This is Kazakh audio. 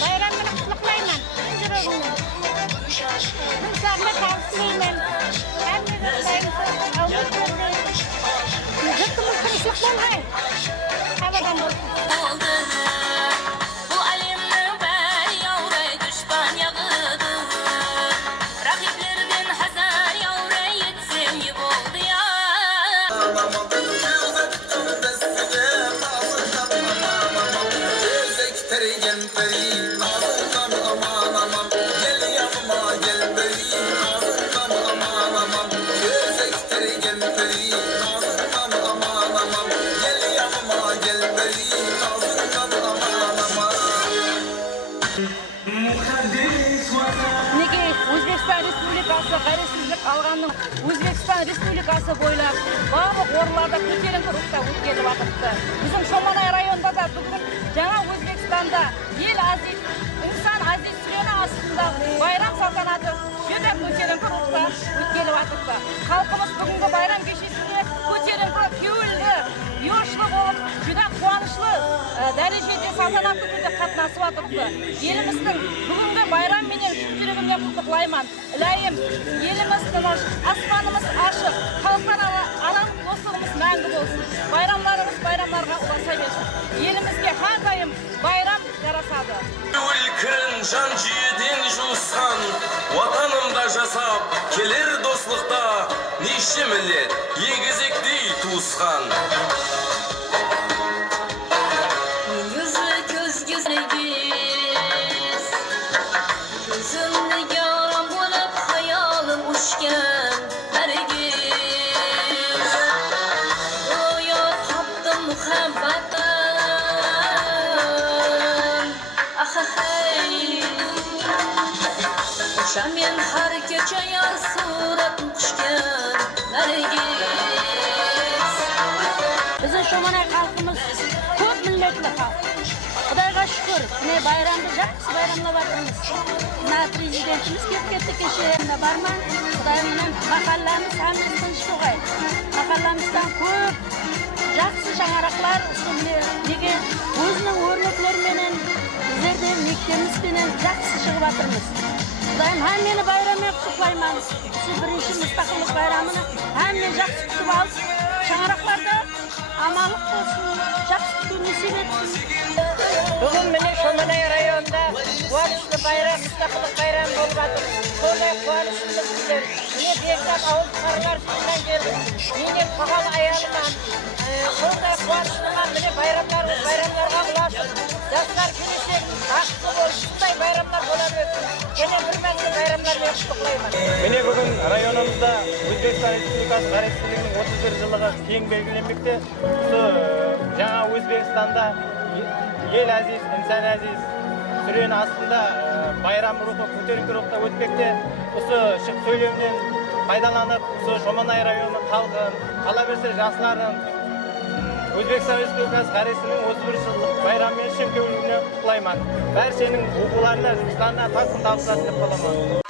bayramını kutlayayım. Hemşire olun. Hemşire tavsiye edin. Мінекей өзбекстан республикасы қайырсыздық алғанның өзбекстан республикасы бойлап барлық орындарда көтеріңкі рухта өткеліп жатырды біздің шоманай районында да бүгін жаңа өзбекстанда ел азиз инсан азиз сүрені астында байрам салтанаты өте көтеріңкі рухта өткеліп жатырды халқымыз бүгінгі байрам кешесінде көтеріңкі кеуілді ұйышлы болып жүдә қуанышлы ә, дәрежеде салтанатты түрде қатынасып жатырды еліміздің бүгінгі байрам менен шын жүрегімнен құттықтаймын ілайым еліміз тыныш аспанымыз ашық халықтар аралық достығымыз мәңгі болсын. Байрамдарымыз байрамдарға ұласа берсін. Елімізге Can ciğeden жуысқан Ватанымда жасап келер достықта Неше миллет егізектей туысқан Şamen har gece yar шоманай халқымыз көп милләтлі халық құдайға шүкір міне байрамды жақсы байрамлап жатырмыз мына президентіміз келіп кетті кеше енді бар ма құдай менен махалламыз әмір тыныш болғай махалламыздан көп жақсы міне неге өзінің өрнеклеріменен біздерде жақсы шығып жатырмыз kutlayım. Hem yeni bayramı kutlayım. Şu birinci müstakillik bayramını hem yeni çok kutu al. Çanaklarda amalık olsun. Çok kutu nisip etsin. Bugün beni Şomanay rayonunda Kuvarışlı bayram, müstakillik bayram olmadır. Kolay kuvarışlı kutlar. Niye diyeksem ağır karılar kutlan geldim. Benim pahalı ayarımdan. Kolay kuvarışlığa beni bayramlar, bayramlarına bulaştım. Dostlar құттықтаймын міне бүгін районымызда өзбекстан республикасы қайраткерлігінің отыз бір жылдығы кең белгіленбекте. Осы жаңа өзбекстанда ел әзиз інсан әзиз сүрені астында э, байрам рухы көтеріңкі рухта өтпекте. Осы шық сөйлемнен пайдаланып осы шоманай районы халқын қала берсе жастарын өзбекстан республикасы қаресінің отыз бір жылдық байрамымен көңілімнен құттықтаймын бәрі сенің оқуларына жұмыстарына тасқын табыстасын деп қаламын